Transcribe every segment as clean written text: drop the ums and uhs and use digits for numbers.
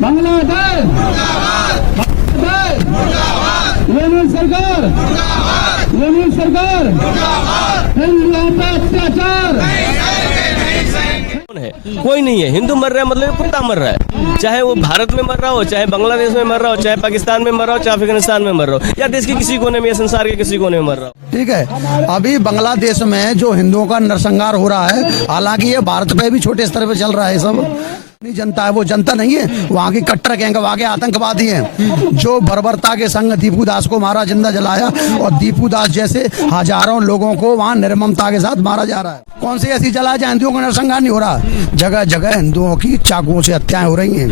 बांग्लादेश सरकार हिंदुओं पे अत्याचार है। कोई नहीं है। हिंदू मर रहा है मतलब कुत्ता मर रहा है, चाहे वो भारत में मर रहा हो, चाहे बांग्लादेश में मर रहा हो, चाहे पाकिस्तान में मर रहा हो, चाहे अफगानिस्तान में मर रहा हो, या देश के किसी कोने में या संसार के किसी कोने में मर रहा हो। ठीक है। अभी बांग्लादेश में जो हिंदुओं का नरसंहार हो रहा है, हालांकि ये भारत पे भी छोटे स्तर पे चल रहा है, सब नहीं जनता है, वो जनता नहीं है, वहाँ की कट्टर गैंग, वहाँ के आतंकवादी हैं जो बर्बरता के संग दीपू दास को मारा, जिंदा जलाया, और दीपू दास जैसे हजारों लोगों को वहाँ निर्ममता के साथ मारा जा रहा है। कौन सी ऐसी जला जहाँ हिंदुओं का नरसंहार नहीं हो रहा? जगह जगह हिंदुओं की चाकुओं से हत्याएं हो रही हैं,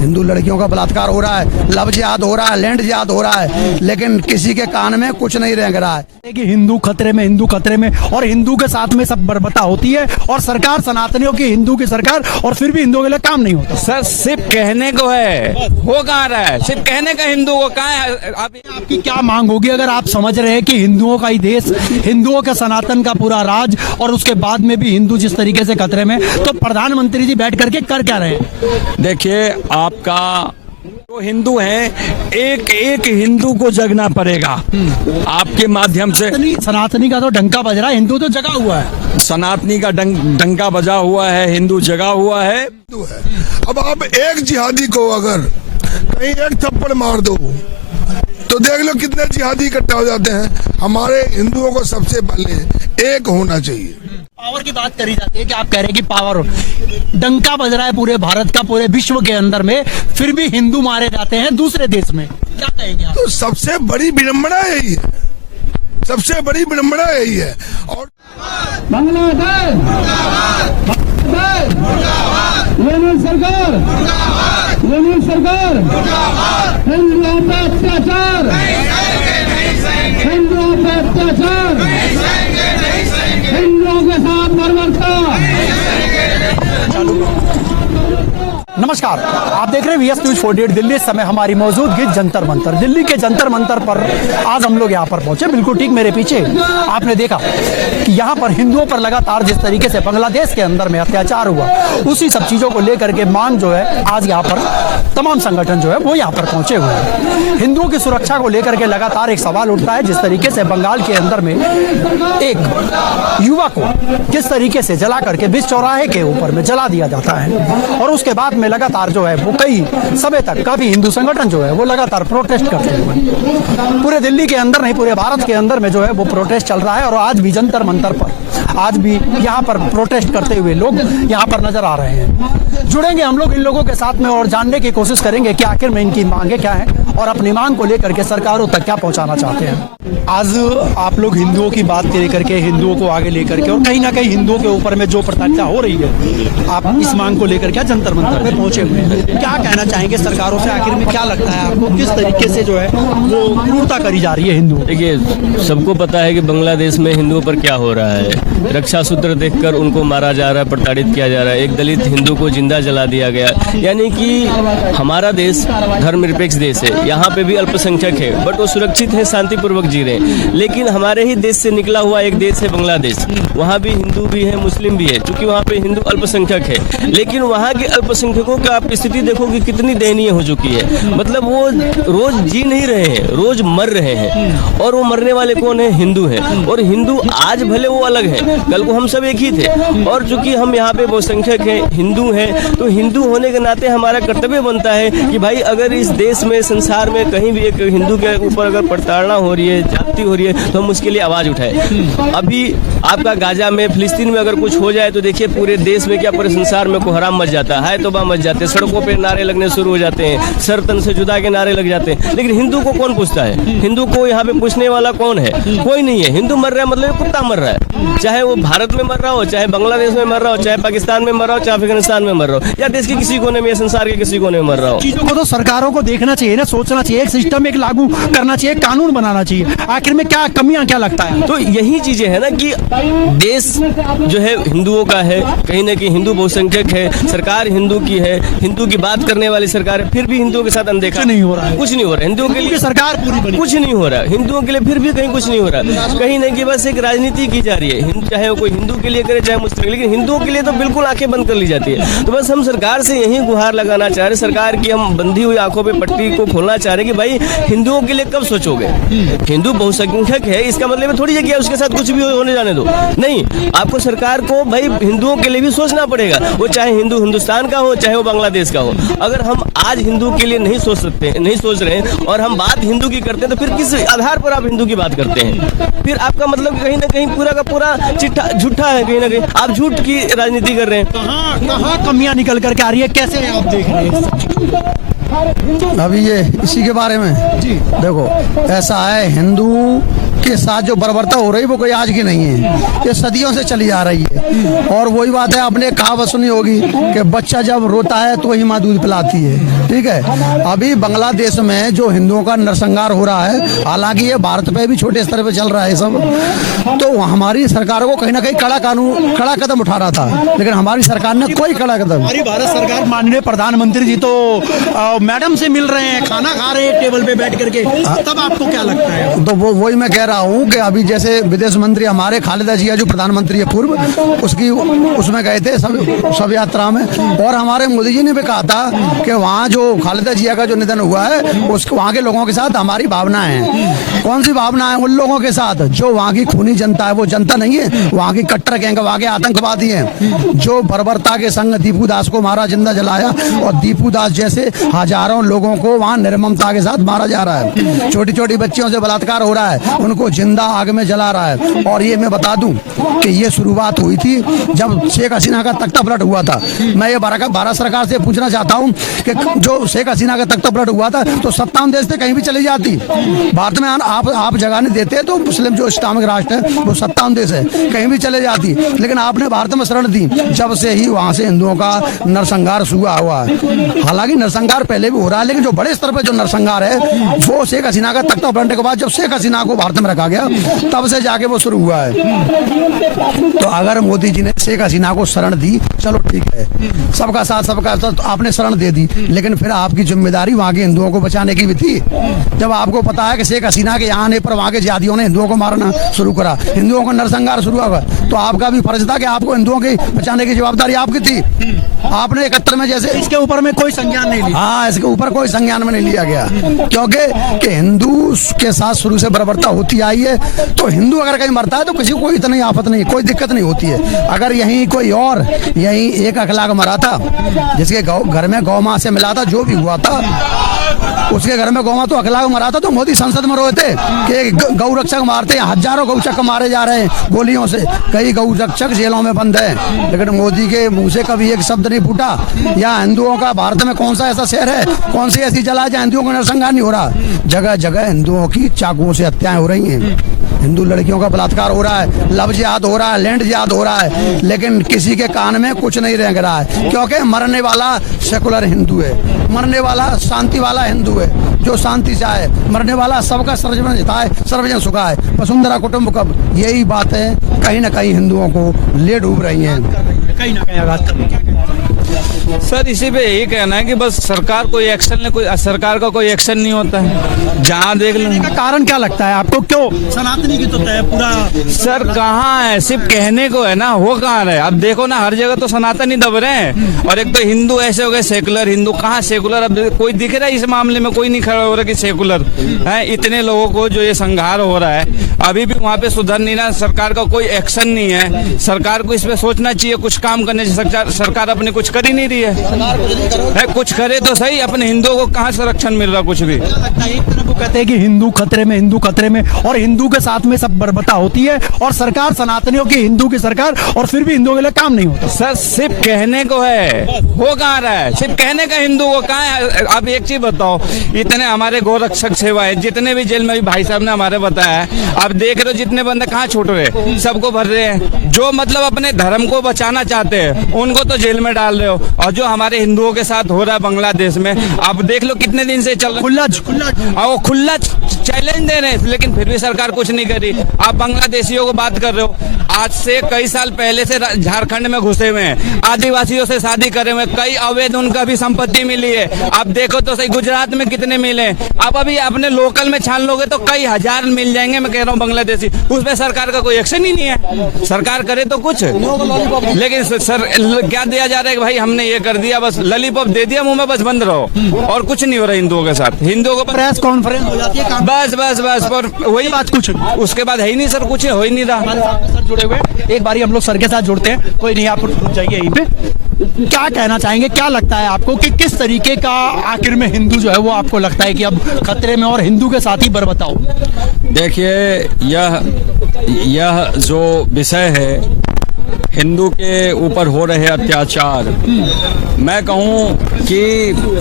हिंदू लड़कियों का बलात्कार हो रहा है, लव जिहाद हो रहा है, लैंड जिहाद हो रहा है, लेकिन किसी के कान में कुछ नहीं रेंग रहा है कि हिंदू खतरे में और हिंदू के साथ में सब बर्बरता होती है, और सरकार सनातनियों की, हिंदू की सरकार, और फिर भी हिंदुओं के लिए काम नहीं होता। सर सिर्फ कहने को है, हो कहाँ रहा है, सिर्फ कहने का हिंदू को कहाँ है। आपकी क्या मांग होगी अगर आप समझ रहे हैं कि हिंदुओं का ही देश, हिंदुओं का सनातन का पूरा राज, और उसके बाद में भी हिंदू जिस तरीके से खतरे में, तो प्रधानमंत्री जी बैठ करके कर क्या रहे हैं? देखिए, आपका जो हिंदू हैं, एक एक हिंदू को जगना पड़ेगा आपके माध्यम से। सनातनी का तो डंका बज रहा है, हिंदू तो जगा हुआ है। सनातनी का डंका बजा हुआ है, हिंदू जगा हुआ है। अब आप एक जिहादी को अगर कहीं एक थप्पड़ मार दो तो देख लो कितने जिहादी इकट्ठा हो जाते हैं। हमारे हिंदुओं को सबसे पहले एक होना चाहिए। पावर की बात करी जाती है कि आप कह रहे हैं कि पावर, डंका बज रहा है पूरे भारत का, पूरे विश्व के अंदर में, फिर भी हिंदू मारे जाते हैं दूसरे देश में, क्या कहेंगे आप? तो सबसे बड़ी विडंबना यही है, सबसे बड़ी विडंबना यही है। और बांग्लादेश सरकार हिंदुओं पे अत्याचार हिंदुओं के साथ बर्बरता। नमस्कार, आप देख रहे हैं VS News 48 दिल्ली। इस समय हमारी मौजूदगी जंतर मंतर, दिल्ली के जंतर मंतर पर आज हम लोग यहाँ पर पहुंचे। बिल्कुल ठीक मेरे पीछे आपने देखा कि यहाँ पर हिंदुओं पर लगातार जिस तरीके से बांग्लादेश के अंदर में अत्याचार हुआ, उसी सब चीजों को लेकर के मांग जो है, आज यहाँ पर तमाम संगठन जो है वो यहाँ पर पहुंचे हुए हैं। हिंदुओं की सुरक्षा को लेकर के लगातार एक सवाल उठता है, जिस तरीके से बंगाल के अंदर में एक युवा को किस तरीके से जला करके बीच चौराहे के ऊपर में जला दिया जाता है, और उसके बाद में लगातार जो है वो कई समय तक काफी हिंदू संगठन जो है वो लगातार प्रोटेस्ट करते हुए पूरे दिल्ली के अंदर नहीं, पूरे भारत के अंदर में जो है वो प्रोटेस्ट चल रहा है। और आज भी जंतर मंतर पर, आज भी यहाँ पर प्रोटेस्ट करते हुए लोग यहाँ पर नजर आ रहे हैं। जुड़ेंगे हम लोग इन लोगों के साथ में और जानने की कोशिश करेंगे कि आखिर में इनकी मांगे क्या है और अपनी मांग को लेकर के सरकारों तक क्या पहुंचाना चाहते हैं। आज आप लोग हिंदुओं की बात लेकर के, हिंदुओं को आगे लेकर के, और कहीं ना कहीं हिंदुओं के ऊपर में जो प्रताड़ना हो रही है, आप इस मांग को लेकर क्या जंतर मंतर पे पहुंचे हुए हैं, क्या कहना चाहेंगे सरकारों से? आखिर में क्या लगता है आपको, किस तरीके से जो है वो क्रूरता करी जा रही है हिंदुओं? देखिए, सबको पता है कि बांग्लादेश में हिंदुओं पर क्या हो रहा है। रक्षा सूत्र देखकर उनको मारा जा रहा है, प्रताड़ित किया जा रहा है। एक दलित हिंदू को जिंदा जला दिया गया। यानी कि हमारा देश धर्मनिरपेक्ष देश है, यहाँ पे भी अल्पसंख्यक है, बट वो सुरक्षित है, शांतिपूर्वक जी रहे हैं। लेकिन हमारे ही देश से निकला हुआ एक देश है बांग्लादेश, वहाँ भी हिंदू भी है, मुस्लिम भी है, क्योंकि वहाँ पे हिंदू अल्पसंख्यक है। लेकिन वहाँ के अल्पसंख्यकों का आप स्थिति देखो कि कितनी दयनीय हो चुकी है। मतलब वो रोज जी नहीं रहे हैं, रोज मर रहे हैं। और वो मरने वाले कौन है? हिंदू हैं। और हिंदू आज भले वो अलग है, कल को हम सब एक ही थे। और चूंकि हम यहाँ पे बहुसंख्यक हैं, हिंदू हैं, तो हिंदू होने के नाते हमारा कर्तव्य बनता है कि भाई अगर इस देश में, संसार में कहीं भी एक हिंदू के ऊपर अगर प्रताड़ना हो रही है, जाति हो रही है, तो हम उसके लिए आवाज उठाए। अभी आपका गाजा में, फिलिस्तीन में अगर कुछ हो जाए तो देखिए पूरे देश में क्या, पूरे संसार में कोहराम मच जाता है, तौबा मच जाते हैं, सड़कों पे नारे लगने शुरू हो जाते हैं, सर तन से जुदा के नारे लग जाते हैं। लेकिन हिंदू को कौन पूछता है? हिंदू को यहाँ पे पूछने वाला कौन है? कोई नहीं है। हिंदू मर रहा है मतलब कुत्ता मर रहा है, चाहे वो भारत में मर रहा हो, चाहे बांग्लादेश में मर रहा हो, चाहे पाकिस्तान में मर रहा हो, चाहे अफगानिस्तान में मर रहा हो, या देश के किसी कोने में या संसार के किसी कोने में मर रहा हो। चीजों को तो सरकारों को देखना चाहिए ना, सोच सोचना चाहिए, एक सिस्टम एक लागू करना चाहिए, कानून बनाना चाहिए। आखिर में क्या कमियां, क्या लगता है? तो यही चीजें है ना कि देश जो है हिंदुओं का है, कहीं ना कहीं हिंदू बहुसंख्यक है, सरकार हिंदू की है, हिंदू की बात करने वाली सरकार है, फिर भी हिंदुओं के साथ अनदेखा नहीं हो रहा है। कुछ नहीं हो रहा है हिंदुओं के लिए, सरकार पूरी बनी, कुछ नहीं हो रहा है हिंदुओं के लिए, फिर भी कहीं कुछ नहीं हो रहा, कहीं ना कहीं बस एक राजनीति की जा रही है, चाहे वो कोई हिंदू के लिए करे चाहे मुस्लिम, लेकिन हिंदुओं के लिए तो बिल्कुल आंखें बंद कर ली जाती है। तो बस हम सरकार से यही गुहार लगाना चाह रहे, सरकार की हम बंधी हुई आंखों पे पट्टी को खोलना चाह रहे कि भाई हिंदुओं के लिए कब सोचोगे? हिंदू बहुसंख्यक है इसका मतलब थोड़ी है कि उसके साथ कुछ भी होने जाने दो, नहीं, आपको सरकार को भाई हिंदुओं के लिए भी सोचना पड़ेगा, वो चाहे हिंदू हिंदुस्तान का हो चाहे वो बांग्लादेश का हो। अगर हम आज हिंदू के लिए नहीं सोच सकते, नहीं सोच रहे हैं और हम बात हिंदू की करते हैं, तो फिर किस आधार पर आप हिंदू की बात करते हैं? फिर आपका मतलब कहीं ना कहीं पूरा का पूरा चिट्ठा झूठा है, कहीं ना कहीं आप झूठ की राजनीति कर रहे हैं। कहाँ कमियां निकल करके आ रही है, कैसे आप देख रहे हैं? अभी ये इसी के बारे में जी देखो, ऐसा है, हिंदू के साथ जो बर्बरता हो रही है वो कोई आज की नहीं है, ये सदियों से चली आ रही है। और वही बात है, आपने कहावत सुनी होगी कि बच्चा जब रोता है तो ही माँ दूध पिलाती है, ठीक है। अभी बांग्लादेश में जो हिंदुओं का नरसंहार हो रहा है, हालांकि ये भारत पे भी छोटे स्तर पे चल रहा है सब, तो हमारी सरकार को कहीं ना कहीं कड़ा कदम उठा रहा था, लेकिन हमारी सरकार ने कोई कड़ा कदम। हमारी भारत सरकार, माननीय प्रधानमंत्री जी तो मैडम से मिल रहे हैं, खाना खा रहे हैं टेबल पे बैठ करके, तब आपको क्या लगता है? तो वो वही मैं कह रहा हूँ कि अभी जैसे विदेश मंत्री हमारे खालिदा जिया जो प्रधानमंत्री है पूर्व, उसकी उसमें गए थे सब यात्रा में, और हमारे मोदी जी ने भी कहा था कि वहाँ जो खालिदा जिया का जो निधन हुआ है उसको वहाँ के लोगों के साथ हमारी भावनाएं हैं। कौन सी भावना है? उन लोगों के साथ जो वहाँ की खूनी जनता है, वो जनता नहीं है, वहाँ की कट्टर गैंग, वहाँ के आतंकवादी हैं जो बर्बरता के संग दीपू दास को मारा, जिंदा जलाया, और दीपू दास जैसे हजारों लोगों को वहाँ निर्ममता के साथ मारा जा रहा है। छोटी छोटी बच्चियों से बलात्कार हो रहा है, उनको जिंदा आग में जला रहा है। और ये मैं बता दूं कि ये शुरुआत हुई थी जब शेख हसीना का तख्ता पलट हुआ था। मैं ये भारत सरकार से पूछना चाहता हूं कि जो शेख हसीना का तख्ता पलट हुआ था तो 57 देश थे, कहीं भी चली जाती। भारत में आप जगह नहीं देते तो मुस्लिम जो इस्लामिक राष्ट्र है वो 57 देश है, कहीं भी चले जाती, लेकिन आपने भारत में शरण दी। जब से ही वहां से हिंदुओं का नरसंहार शुरू हुआ है। हालांकि नरसंहार पहले भी हो रहा है, लेकिन जो बड़े स्तर पर जो नरसंहार है वो शेख हसीना का तख्ता पलटने के बाद, जब शेख हसीना को भारत में रखा गया, तब से जाके वो शुरू हुआ है। तो अगर मोदी जी ने शेख हसीना को शरण दी, चलो ठीक है, सबका साथ सबका साथ, तो आपने शरण दे दी, लेकिन फिर आपकी जिम्मेदारी वहाँ के हिंदुओं को बचाने की भी थी। जब आपको पता है कि शेख हसीना के यहाँ आने पर वहाँ के जिहादियों ने हिंदुओं को मारना शुरू करा, हिंदुओं का नरसंहार शुरू हुआ, तो आपका भी फर्ज था कि आपको हिंदुओं की बचाने की जवाबदारी आपकी थी। आपने 71 में जैसे इसके ऊपर में कोई संज्ञान नहीं लिया। हाँ, इसके ऊपर कोई संज्ञान में नहीं लिया गया, क्योंकि हिंदू के साथ शुरू से बर्बरता होती आई है। तो हिंदू अगर कहीं मरता है तो किसी को कोई इतनी आफत नहीं, कोई दिक्कत नहीं होती है। अगर यहीं कोई और यहीं एक अखलाक मरा था, जिसके घर में गौ माँ से मिला था, जो भी हुआ था उसके घर में गौ माँ तो अखलाक मरा था, तो मोदी संसद में रोए थे कि गौ रक्षक मारते हैं, हजारों गौरक्षक मारे जा रहे हैं गोलियों से, कई गौ रक्षक जेलों में बंद है, लेकिन मोदी के मुंह से कभी एक शब्द नहीं फूटा। या हिंदुओं का भारत में कौन सा ऐसा शहर है, कौन सी ऐसी जगह जहाँ हिंदुओं का नरसंहार नहीं हो रहा? जगह जगह हिंदुओं की चाकुओं से हत्याएं हो रही हैं, हिंदू लड़कियों का बलात्कार हो रहा है, लव जिहाद हो रहा है, लैंड जिहाद हो रहा है, लेकिन किसी के कान में कुछ नहीं रेंग रहा है, क्योंकि मरने वाला सेकुलर हिंदू है, मरने वाला शांति वाला हिंदू है, जो शांति चाहे, मरने वाला सबका सर्वजन हिताय सर्वजन सुखाय वसुंधरा कुटुंबकम। यही बातें कहीं ना कहीं हिंदुओं को ले डूब रही हैं, कहीं ना कहीं आघात कर। सर इसी पे यही कहना है कि बस सरकार कोई एक्शन ले, कोई सरकार का कोई एक्शन नहीं होता है, जहाँ देख लो। का कारण क्या लगता है आपको, क्यों सनातनी की तो तय पूरा? सर कहाँ है, सिर्फ कहने को है ना, हो कहाँ रहे? अब देखो ना, हर जगह तो सनातन ही दब रहे हैं, और एक तो हिंदू ऐसे हो गए सेकुलर हिंदू, कहाँ सेकुलर? अब कोई दिख रहा है इस मामले में? कोई नहीं खड़ा हो रहा कि सेकुलर है। इतने लोगों को जो ये संहार हो रहा है, अभी भी वहाँ पे सुधर नहीं रहा, सरकार का कोई एक्शन नहीं है। सरकार को इस पे सोचना चाहिए, कुछ काम करने चाहिए। सरकार अपने कुछ कर ही नहीं रही है, कुछ करे तो सही। अपने हिंदुओं को कहाँ संरक्षण मिल रहा? कुछ भी। एक तरफ वो कहते हैं कि हिंदू खतरे में, हिंदू खतरे में, और हिंदू के साथ में सब बर्बरता होती है, और सरकार सनातनियों की, हिंदू की सरकार, और फिर भी हिंदुओं के लिए काम नहीं होता। सर सिर्फ कहने को है, हो कहाँ रहा है? सिर्फ कहने का हिंदू को कहाँ है? अब एक चीज बताओ, इतने हमारे गोरक्षक सेवा है, जितने भी जेल में भी भाई साहब ने हमारे बताया, अब देख रहे हो जितने बंदे कहाँ छूट रहे, सबको भर रहे हैं। जो मतलब अपने धर्म को बचाना चाहते हैं उनको तो जेल में डाल रहे रहे हो। और जो हमारे हिंदुओं के साथ हो रहा है बांग्लादेश में, आप देख लो कितने दिन से चल रहा है, वो खुला चैलेंज दे रहे हैं, लेकिन फिर भी सरकार कुछ नहीं कर रही। आप बांग्लादेशियों को बात कर रहे हो, आज से कई साल पहले से झारखंड में घुसे हुए हैं, आदिवासियों से शादी करे हुए, कई अवैध उनका भी संपत्ति मिली है। आप देखो तो सही गुजरात में कितने मिले, आप अभी अपने लोकल में छान लोगे तो कई हजार मिल जाएंगे। मैं कह रहा हूँ बांग्लादेशी, उस पर सरकार का कोई एक्शन ही नहीं है। सरकार करे तो कुछ, लेकिन सर क्या दिया जा रहा है कि भाई हमने ये कर दिया, बस लॉलीपॉप दे दिया मुंह में, बस बंद रहो, और कुछ नहीं हो रहा हिंदुओं के साथ। हिंदुओं को प्रेस कॉन्फ्रेंस हो जाती है, बस बस बस, पर वही बात, कुछ उसके बाद है ही नहीं सर, कुछ हो ही नहीं रहा। सर जुड़े हुए, एक बारी हम लोग सर के साथ जुड़ते हैं, कोई नहीं, आप रुक जाइए यहीं पे। क्या कहना चाहेंगे, क्या लगता है आपको कि किस तरीके का आखिर में हिंदू जो है वो आपको लगता है कि अब खतरे में, और हिंदू के साथ ही बताओ। देखिए, यह जो विषय है हिंदू के ऊपर हो रहे अत्याचार, मैं कहूँ कि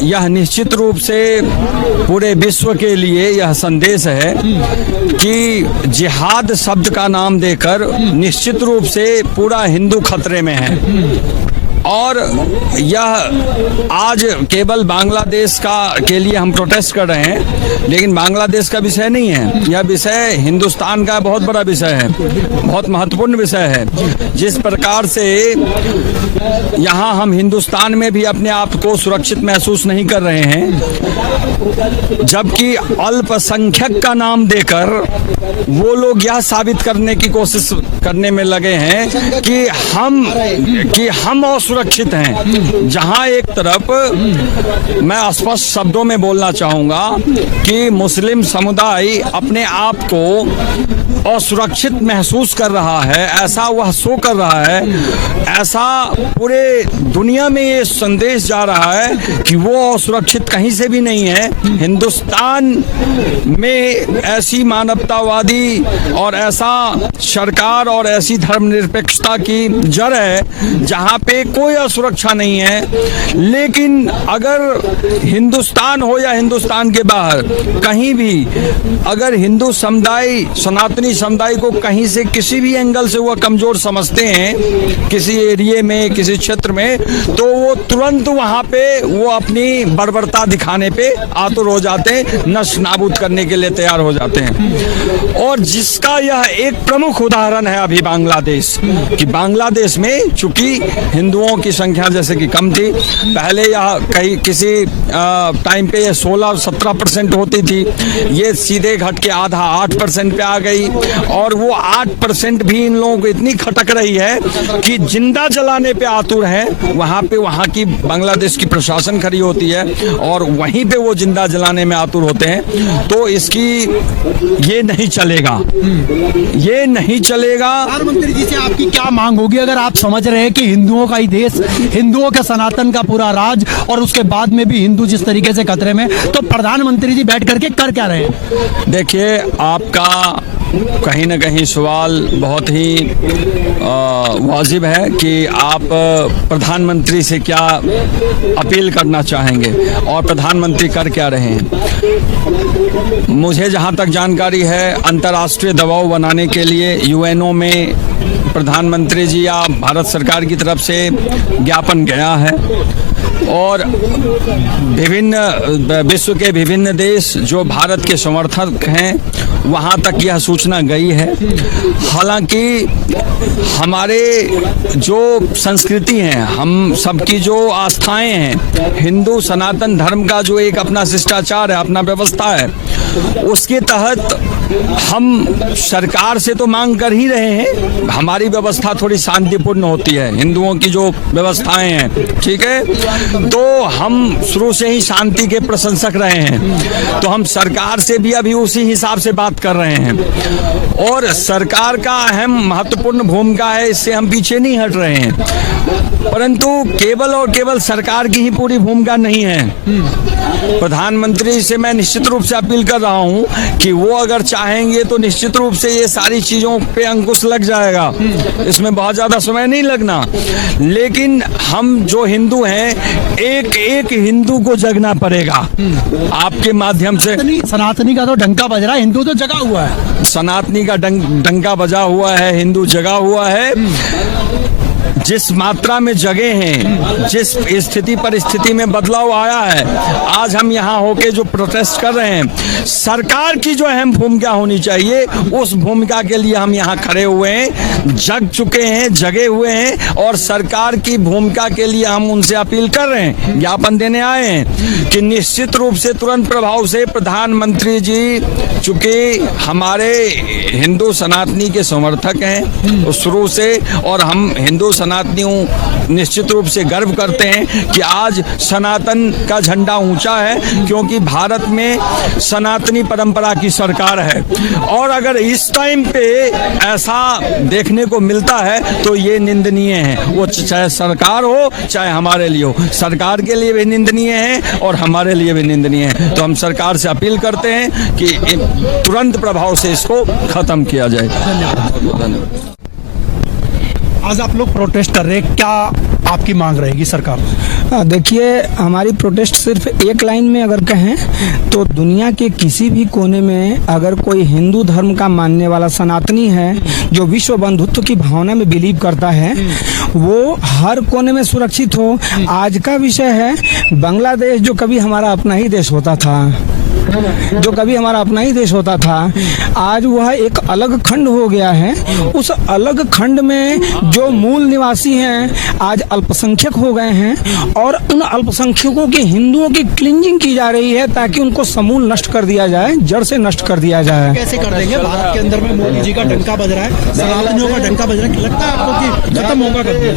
यह निश्चित रूप से पूरे विश्व के लिए यह संदेश है कि जिहाद शब्द का नाम देकर निश्चित रूप से पूरा हिंदू खतरे में है। और यह आज केवल बांग्लादेश के लिए हम प्रोटेस्ट कर रहे हैं, लेकिन बांग्लादेश का विषय नहीं है, यह विषय हिंदुस्तान का बहुत बड़ा विषय है, बहुत महत्वपूर्ण विषय है। जिस प्रकार से यहाँ हम हिंदुस्तान में भी अपने आप को सुरक्षित महसूस नहीं कर रहे हैं, जबकि अल्पसंख्यक का नाम देकर वो लोग यह साबित करने की कोशिश करने में लगे हैं कि हम असुरक्षित हैं। जहां एक तरफ मैं स्पष्ट शब्दों में बोलना चाहूंगा कि मुस्लिम समुदाय अपने आप को असुरक्षित महसूस कर रहा है, ऐसा वह शो कर रहा है, ऐसा पूरे दुनिया में ये संदेश जा रहा है कि वो असुरक्षित कहीं से भी नहीं है। हिंदुस्तान में ऐसी मानवतावादी और ऐसा सरकार और ऐसी धर्मनिरपेक्षता की जड़ है जहां पे कोई असुरक्षा नहीं है। लेकिन अगर हिंदुस्तान हो या हिंदुस्तान के बाहर कहीं भी अगर हिंदू समुदाय, सनातनी समुदाय को कहीं से किसी भी एंगल से वो कमजोर समझते हैं किसी एरिया में, किसी क्षेत्र में, तो वो तुरंत वहां पे वो अपनी बर्बरता दिखाने पे आतुर हो जाते हैं, नष्ट नाबूद करने के लिए तैयार हो जाते हैं। और जिसका यह एक प्रमुख उदाहरण है अभी बांग्लादेश, कि बांग्लादेश में चूंकि हिंदुओं की संख्या जैसे कि कम थी, पहले यह किसी टाइम पे 16-17% होती थी, ये सीधे घट के आधा 8% पे आ गई। और वो 8% भी इन लोगों को इतनी खटक रही है कि जिंदा जलाने पे आतुर है। वहां की बांग्लादेश की प्रशासन खड़ी होती है और वहीं पे वो जिंदा जलाने में आतुर होते हैं। तो ये नहीं चलेगा, ये नहीं चलेगा। प्रधानमंत्री जी से आपकी क्या मांग होगी अगर आप समझ रहे हैं कि हिंदुओं का ही देश, हिंदुओं के सनातन का पूरा राज, और उसके बाद में भी हिंदू जिस तरीके से खतरे में, तो प्रधानमंत्री जी बैठ करके कर क्या रहे हैं? देखिए, आपका कहीं ना कहीं सवाल बहुत ही वाजिब है कि आप प्रधानमंत्री से क्या अपील करना चाहेंगे और प्रधानमंत्री कर क्या रहे हैं। मुझे जहां तक जानकारी है, अंतर्राष्ट्रीय दबाव बनाने के लिए यूएनओ में प्रधानमंत्री जी या भारत सरकार की तरफ से ज्ञापन गया है और विश्व के विभिन्न देश जो भारत के समर्थक हैं वहां तक यह सूचना गई है। हालांकि हमारे जो संस्कृति है, हम सबकी जो आस्थाएं हैं, हिंदू सनातन धर्म का जो एक अपना शिष्टाचार है, अपना व्यवस्था है, उसके तहत हम सरकार से तो मांग कर ही रहे हैं। हमारी व्यवस्था थोड़ी शांतिपूर्ण होती है, हिंदुओं की जो व्यवस्थाएं हैं, ठीक है, तो हम शुरू से ही शांति के प्रशंसक रहे हैं। तो हम सरकार से भी अभी उसी हिसाब से बात कर रहे हैं और सरकार का अहम महत्वपूर्ण भूमिका है, इससे हम पीछे नहीं हट रहे हैं। परंतु केवल और केवल सरकार की ही पूरी भूमिका नहीं है। प्रधानमंत्री से मैं निश्चित रूप से अपील कर रहा हूं कि वो अगर चाहेंगे तो निश्चित रूप से ये सारी चीजों पे अंकुश लग जाएगा, इसमें बहुत ज्यादा समय नहीं लगना। लेकिन हम जो हिंदू हैं, एक एक हिंदू को जगना पड़ेगा आपके माध्यम से। सनातनी का तो डंका बज रहा है, हिंदू तो जगा हुआ है। सनातनी का डंका बजा हुआ है, हिंदू जगा हुआ है। जिस मात्रा में जगे हैं, जिस स्थिति परिस्थिति में बदलाव आया है, आज हम यहाँ होके जो प्रोटेस्ट कर रहे हैं, सरकार की जो अहम भूमिका होनी चाहिए, उस भूमिका के लिए हम यहाँ खड़े हुए हैं, जग चुके हैं, जगे हुए हैं और सरकार की भूमिका के लिए हम उनसे अपील कर रहे हैं, ज्ञापन देने आए हैं कि निश्चित रूप से तुरंत प्रभाव से प्रधानमंत्री जी, चूंकि हमारे हिंदू सनातनी के समर्थक हैं शुरू से, और हम हिंदू सनातनी निश्चित रूप से गर्व करते हैं कि आज सनातन का झंडा ऊंचा है, क्योंकि भारत में सनातनी परंपरा की सरकार है। और अगर इस टाइम पे ऐसा देखने को मिलता है तो ये निंदनीय है, वो चाहे सरकार हो चाहे हमारे लिए हो, सरकार के लिए भी निंदनीय है और हमारे लिए भी निंदनीय है। तो हम सरकार से अपील करते हैं कि तुरंत प्रभाव से इसको खत्म किया जाए। धन्यवाद। आज आप लोग प्रोटेस्ट कर रहे हैं, क्या आपकी मांग रहेगी सरकार? देखिए, हमारी प्रोटेस्ट सिर्फ एक लाइन में अगर कहें तो दुनिया के किसी भी कोने में अगर कोई हिंदू धर्म का मानने वाला सनातनी है जो विश्व बंधुत्व की भावना में बिलीव करता है, वो हर कोने में सुरक्षित हो। आज का विषय है बांग्लादेश, जो कभी हमारा अपना ही देश होता था, आज वह एक अलग खंड हो गया है। उस अलग खंड में जो मूल निवासी हैं आज अल्पसंख्यक हो गए हैं और उन अल्पसंख्यकों की, हिंदुओं की क्लिंजिंग की जा रही है ताकि उनको समूल नष्ट कर दिया जाए, जड़ से नष्ट कर दिया जाए। कैसे कर देंगे? भारत के अंदर में मोदी जी का डंका बज रहा है, सनातनियों का डंका बज रहा है, लगता है आपको कि खत्म होगा कभी?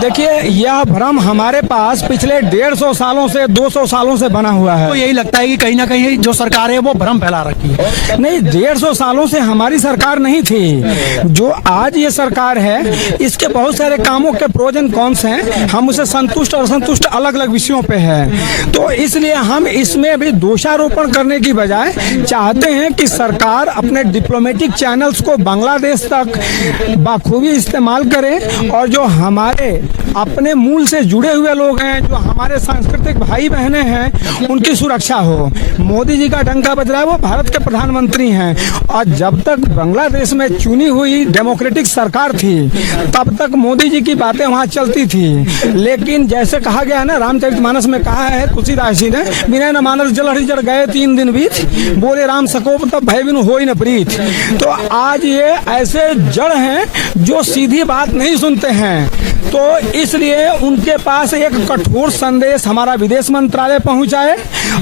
देखिए, यह भ्रम हमारे पास पिछले 150 सालों से 200 सालों से बना हुआ है। तो यही लगता है कि कहीं ना कहीं जो सरकार है वो भ्रम फैला रखी है। नहीं, 150 सालों से हमारी सरकार नहीं थी। जो आज ये सरकार है, इसके बहुत सारे कामों के प्रोज एंड कॉन्स हैं, हम उसे संतुष्ट और असंतुष्ट अलग अलग विषयों पे है। तो इसलिए हम इसमें भी दोषारोपण करने की बजाय चाहते हैं कि सरकार अपने डिप्लोमेटिक चैनल्स को बांग्लादेश तक बाखूबी इस्तेमाल करे और जो हमारे अपने मूल से जुड़े हुए लोग हैं, जो हमारे सांस्कृतिक भाई बहनें हैं, उनकी सुरक्षा हो। मोदी जी का डंका बज रहा है, वो भारत के प्रधानमंत्री हैं और जब तक बांग्लादेश में चुनी हुई डेमोक्रेटिक सरकार थी तब तक मोदी जी की बातें वहाँ चलती थी। लेकिन जैसे कहा गया है ना, रामचरितमानस में कहा है तुलसीदास जी ने, बिना न मानस जल हरि जड़ गए 3 दिन बीत, बोले राम सकोप तब भय बिनु होई न प्रीत। तो आज ये ऐसे जड़ हैं जो सीधी बात नहीं सुनते हैं, तो इसलिए उनके पास एक कठोर संदेश हमारा विदेश मंत्रालय पहुंचाए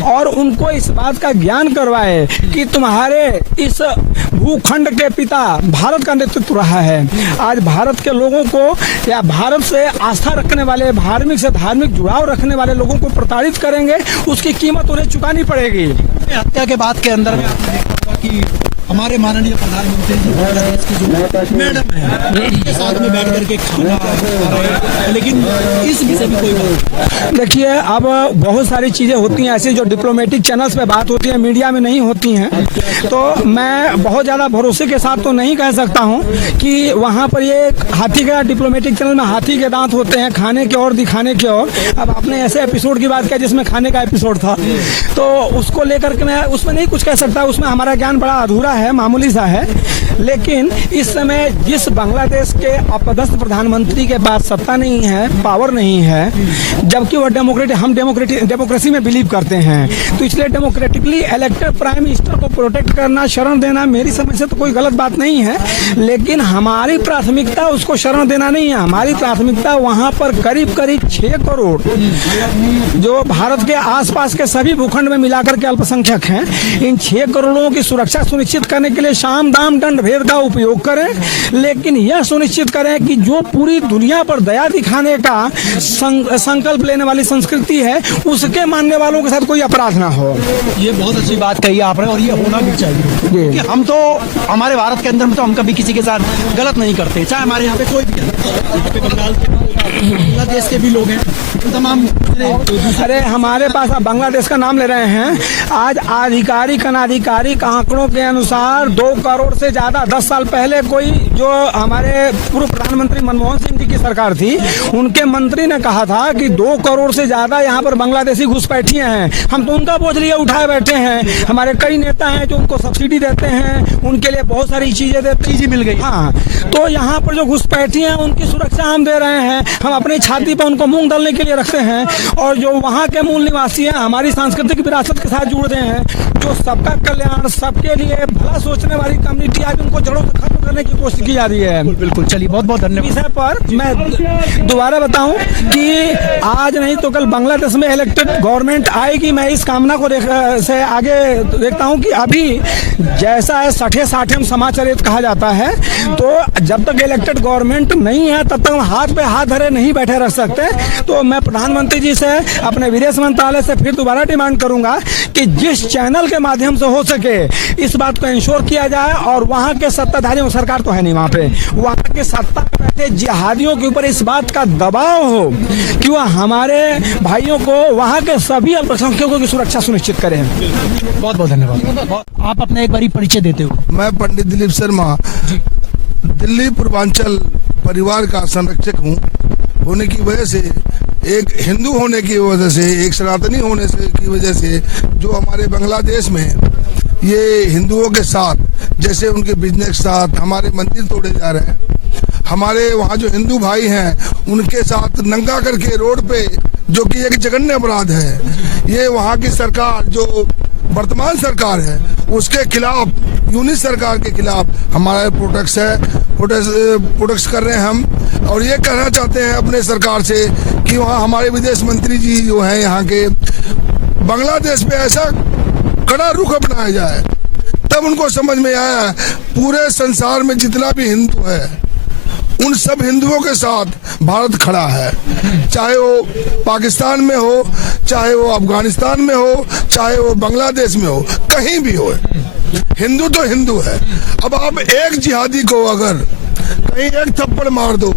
और उनको इस बात का ज्ञान करवाए कि तुम्हारे इस भूखंड के पिता भारत का नेतृत्व रहा है। आज भारत के लोगों को या भारत से आस्था रखने वाले, धार्मिक से धार्मिक जुड़ाव रखने वाले लोगों को प्रताड़ित करेंगे, उसकी कीमत उन्हें चुकानी पड़ेगी। हत्या के बाद के अंदर में आपने देखा कि हमारे माननीय प्रधानमंत्री जी बांग्लादेश की जो मैडम है उनके साथ में बैठ करके खाना खा रहे हैं, लेकिन इस विषय में कोई बात। देखिए, अब बहुत सारी चीजें होती हैं ऐसी जो डिप्लोमेटिक चैनल्स पे बात होती है, मीडिया में नहीं होती हैं। तो मैं बहुत ज्यादा भरोसे के साथ तो नहीं कह सकता हूं कि वहां पर ये हाथी का, डिप्लोमेटिक चैनल में हाथी के दांत होते हैं, खाने के और दिखाने के और। अब आपने ऐसे एपिसोड की बात किया जिसमें खाने का एपिसोड था, तो उसको लेकर के मैं उसमें नहीं कुछ कह सकता, उसमें हमारा ज्ञान बड़ा अधूरा है, मामूली सा है। लेकिन इस समय जिस बांग्लादेश के अपदस्थ प्रधानमंत्री के पास सत्ता नहीं है, पावर नहीं है, जबकि वह हम डेमोक्रेसी में बिलीव करते हैं, तो इसलिए डेमोक्रेटिकली इलेक्टेड प्राइम मिनिस्टर को प्रोटेक्ट करना, शरण देना मेरी समझ से तो कोई गलत बात नहीं है। लेकिन हमारी प्राथमिकता उसको शरण देना नहीं है, हमारी प्राथमिकता वहां पर करीब करीब 6 करोड़ जो भारत के आसपास के सभी भूखंड में मिलाकर के अल्पसंख्यक हैं, इन 6 करोड़ों की सुरक्षा सुनिश्चित करने के लिए साम दाम दंड भेद का उपयोग करें। लेकिन यह सुनिश्चित करें कि जो पूरी दुनिया पर दया दिखाने का संकल्प लेने वाली संस्कृति है, उसके मानने वालों के साथ कोई अपराध ना हो। ये बहुत अच्छी बात कही आपने और ये होना भी चाहिए कि हम तो हमारे भारत के अंदर में तो हम कभी किसी के साथ गलत नहीं करते, चाहे हमारे यहाँ पे कोई भी है, यहाँ पे बंगाल के, बांग्लादेश के भी लोग हैं, तमाम। अरे हमारे पास, आप बांग्लादेश का नाम ले रहे हैं, आज आधिकारिक अनाधिकारिक आंकड़ों के अनुसार 2 करोड़ से ज्यादा 10 साल पहले कोई जो हमारे पूर्व प्रधानमंत्री मनमोहन सिंह जी की सरकार थी, उनके मंत्री ने कहा था कि 2 करोड़ से ज्यादा यहाँ पर बांग्लादेशी घुसपैठिए हैं। हम तो उनका बोझ लिए उठाए बैठे हैं। हमारे कई नेता हैं जो उनको सब्सिडी देते हैं, उनके लिए बहुत सारी चीजें मिल गई। हाँ, तो यहाँ पर जो घुसपैठी हैं उनकी सुरक्षा हम दे रहे हैं। हम अपनी छाती पर उनको मूंग डालने के लिए रखते हैं। और जो वहाँ के मूल निवासी हैं, हमारी सांस्कृतिक विरासत के साथ जुड़ते हैं, जो सबका कल्याण, सबके लिए भला सोचने वाली कम्युनिटी, आज उनको जड़ों से खत्म करने की कोशिश की जा रही है। बिल्कुल, चलिए बहुत बहुत धन्यवाद। विषय पर मैं दोबारा बताऊं कि आज नहीं तो कल बांग्लादेश में इलेक्टेड गवर्नमेंट आएगी। मैं इस कामना को से आगे देखता हूं कि अभी जैसा है 60 समाचरित कहा जाता है, तो जब तक इलेक्टेड गवर्नमेंट नहीं है तब तक हम हाथ पे हाथ धरे नहीं बैठे रह सकते। तो मैं प्रधानमंत्री जी से, अपने विदेश मंत्रालय से फिर दोबारा डिमांड करूंगा कि जिस चैनल के माध्यम से हो सके इस बात को इंश्योर किया जाए और वहां के सत्ताधारियों, सरकार तो है नहीं वहां पे, वहां के सत्ता में बैठे जिहादियों के ऊपर इस बात का दबाव हो कि वह हमारे भाइयों को, वहां के सभी अल्पसंख्यकों की सुरक्षा सुनिश्चित करें। बहुत बहुत धन्यवाद। आप अपना एक बारी परिचय देते हो। मैं पंडित दिलीप शर्मा दिल्ली पूर्वांचल परिवार का संरक्षक हूँ। होने की वजह से, एक हिंदू होने की वजह से, एक सनातनी होने से की वजह से, जो हमारे बांग्लादेश में ये हिंदुओं के साथ, जैसे उनके बिजनेस के साथ हमारे मंदिर तोड़े जा रहे हैं, हमारे वहाँ जो हिंदू भाई हैं उनके साथ नंगा करके रोड पे, जो कि एक जघन्य अपराध है, ये वहाँ की सरकार, जो वर्तमान सरकार है, उसके खिलाफ, यूनिट सरकार के खिलाफ हमारा प्रोटेस्ट कर रहे हैं हम। और ये कहना चाहते हैं अपने सरकार से कि वहाँ हमारे विदेश मंत्री जी जो हैं यहाँ के, बांग्लादेश में ऐसा कड़ा रुख अपनाया जाए। तब उनको समझ में आया पूरे संसार में जितना भी हिंदू है उन सब हिंदुओं के साथ भारत खड़ा है, चाहे वो पाकिस्तान में हो, चाहे वो अफगानिस्तान में हो, चाहे वो बांग्लादेश में हो, कहीं भी हो, हिंदू तो हिंदू है। अब आप एक जिहादी को अगर कहीं एक थप्पड़ मार दो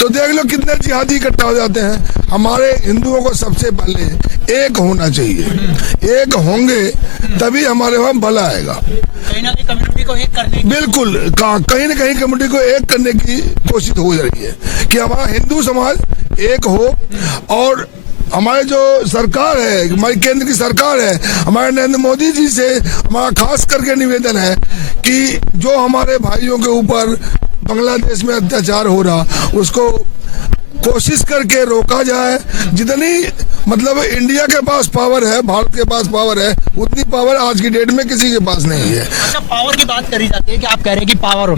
तो देख लो कितने जिहादी इकट्ठा हो जाते हैं। हमारे हिंदुओं को सबसे पहले एक होना चाहिए। एक होंगे तभी हमारे वहाँ भला आएगा। कहीं ना कहीं कम्युनिटी को एक करने, बिल्कुल, कहीं ना कहीं कम्युनिटी को एक करने की कोशिश हो रही है कि हमारा हिंदू समाज एक हो। और हमारे जो सरकार है, हमारी केंद्र की सरकार है, हमारे नरेंद्र मोदी जी से हमारा खास करके निवेदन है कि जो हमारे भाइयों के ऊपर बांग्लादेश में अत्याचार हो रहा, उसको कोशिश करके रोका जाए। जितनी मतलब इंडिया के पास पावर है, भारत के पास पावर है, उतनी पावर आज की डेट में किसी के पास नहीं है। अच्छा, पावर की बात करी जाती है कि आप कह रहे हैं कि पावर,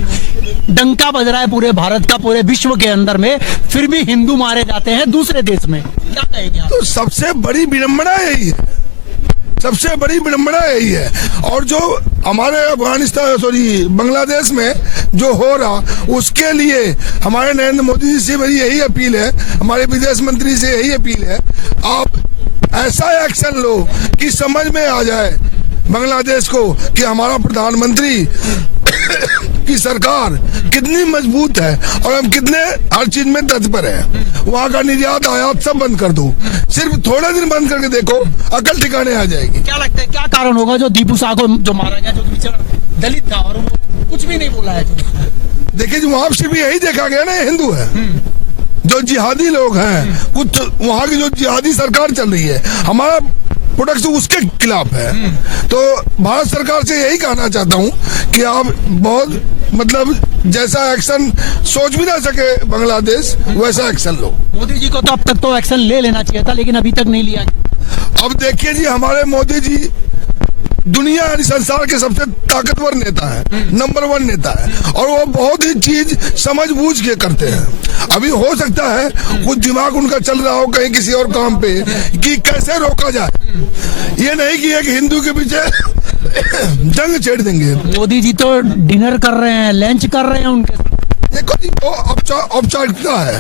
डंका बज रहा है पूरे भारत का, पूरे विश्व के अंदर में, फिर भी हिंदू मारे जाते हैं दूसरे देश में, क्या कहेंगे आप? तो सबसे बड़ी विडंबना यही है, सबसे बड़ी विडंबना यही है। और जो हमारे अफगानिस्तान, सॉरी बांग्लादेश में जो हो रहा, उसके लिए हमारे नरेंद्र मोदी जी से मेरी यही अपील है, हमारे विदेश मंत्री से यही अपील है, आप ऐसा एक्शन लो कि समझ में आ जाए बांग्लादेश को कि हमारा प्रधानमंत्री की सरकार कितनी मजबूत है और हम कितने हर चीज में तत्पर है। वहाँ का निर्यात आयात सब बंद कर दो, सिर्फ थोड़े दिन बंद करके देखो, अकल ठिकाने आ जाएगी। क्या लगता है क्या कारण होगा जो दीपू शाह को जो मारा गया, जो दलित था और वो कुछ भी नहीं बोला है? देखिए, जो वहाँ सिर्फ यही देखा गया ना, हिंदू है, जो जिहादी लोग हैं, कुछ वहाँ की जो जिहादी सरकार चल रही है, हमारा प्रोडक्ट उसके खिलाफ है। तो भारत सरकार से यही कहना चाहता हूँ कि आप बहुत मतलब जैसा एक्शन सोच भी ना सके बांग्लादेश, वैसा एक्शन लो। मोदी जी को तो अब तक तो एक्शन ले लेना चाहिए था, लेकिन अभी तक नहीं लिया। अब देखिए जी, हमारे मोदी जी दुनिया यानी संसार के सबसे ताकतवर नेता है, नंबर 1 नेता है, और वो बहुत ही चीज समझ बूझ के करते हैं। अभी हो सकता है कुछ दिमाग उनका चल रहा हो कहीं किसी और काम पे कि कैसे रोका जाए, ये नहीं कि एक हिंदू के पीछे जंग छेड़ देंगे। मोदी जी तो डिनर कर रहे हैं, लंच कर रहे हैं उनके। देखो जी, वो औपचारिकता है,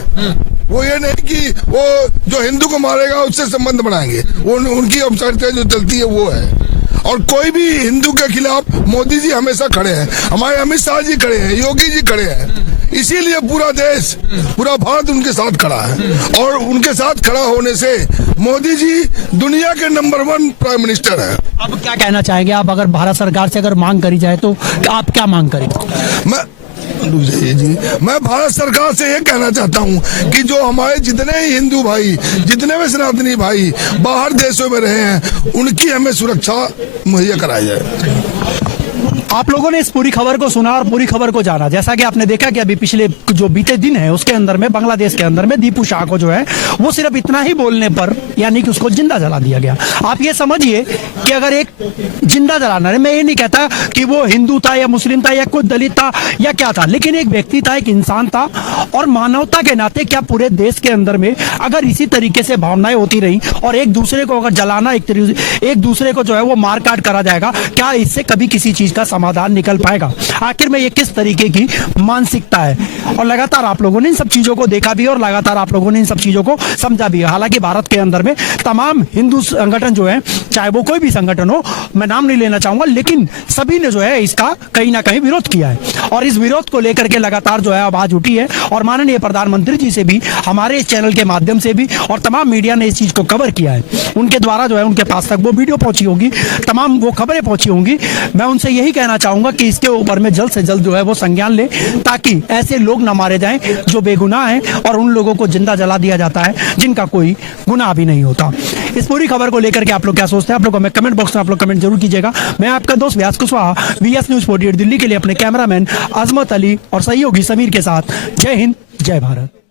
वो ये नहीं कि वो जो हिंदू को मारेगा उससे संबंध बनाएंगे, वो उनकी औपचारिकता जो चलती है वो है। और कोई भी हिंदू के खिलाफ मोदी जी हमेशा खड़े हैं, हमारे अमित शाह जी खड़े हैं, योगी जी खड़े हैं, इसीलिए पूरा देश, पूरा भारत उनके साथ खड़ा है। और उनके साथ खड़ा होने से मोदी जी दुनिया के नंबर 1 प्राइम मिनिस्टर है। अब क्या कहना चाहेंगे आप, अगर भारत सरकार से अगर मांग करी जाए तो आप क्या मांग करेंगे? रुक जाइए जी, मैं भारत सरकार से ये कहना चाहता हूँ कि जो हमारे जितने ही हिंदू भाई, जितने भी सनातनी भाई बाहर देशों में रहे हैं, उनकी हमें सुरक्षा मुहैया कराई जाए। आप लोगों ने इस पूरी खबर को सुना और पूरी खबर को जाना। जैसा कि आपने देखा कि अभी पिछले जो बीते दिन है उसके अंदर में बांग्लादेश के अंदर में दीपू शाह को जो है वो सिर्फ इतना ही बोलने पर यानी कि उसको जिंदा जला दिया गया। आप ये समझिए कि अगर एक जिंदा जलाना है, मैं ये नहीं कहता कि वो हिंदू था या मुस्लिम था या कोई दलित था या क्या था, लेकिन एक व्यक्ति था, एक इंसान था और मानवता के नाते क्या पूरे देश के अंदर में अगर इसी तरीके से भावनाएं होती रही और एक दूसरे को अगर जलाना, एक दूसरे को जो है वो मार काट करा जाएगा, क्या इससे कभी किसी चीज का समाधान निकल पाएगा? आखिर में ये किस तरीके की मानसिकता है? और लगातार आप लोगों ने इन सब चीजों को देखा भी और लगातार आप लोगों ने इन सब चीजों को समझा भी है। हालांकि भारत के अंदर में तमाम हिंदू संगठन जो है, चाहे वो कोई भी संगठन हो, मैं नाम नहीं लेना चाहूंगा, लेकिन सभी ने जो है इसका कहीं ना कहीं विरोध किया है और इस विरोध को लेकर के लगातार जो है आवाज उठी है। और माननीय प्रधानमंत्री जी से भी, हमारे इस चैनल के माध्यम से भी और तमाम मीडिया ने इस चीज को कवर किया है। उनके द्वारा जो है उनके पास तक वो वीडियो पहुंची होगी, तमाम वो खबरें पहुंची होंगी। मैं उनसे यही कहना चाहूंगा कि इसके ऊपर में जल्द से जल्द जो है वो संज्ञान ले, ताकि ऐसे लोग ना मारे जाएं जो बेगुनाह हैं और उन लोगों को जिंदा जला दिया जाता है जिनका कोई गुनाह भी नहीं होता। इस पूरी खबर को लेकर के आप लोग क्या सोचते हैं? आप लोग हमें कमेंट बॉक्स में आप लोग कमेंट जरूर कीजिएगा। मैं आपका दोस्त व्यास कुशवाहा, VS News 48 दिल्ली के लिए अपने कैमरामैन अजमत अली और सहयोगी समीर के साथ, जय हिंद, जय भारत।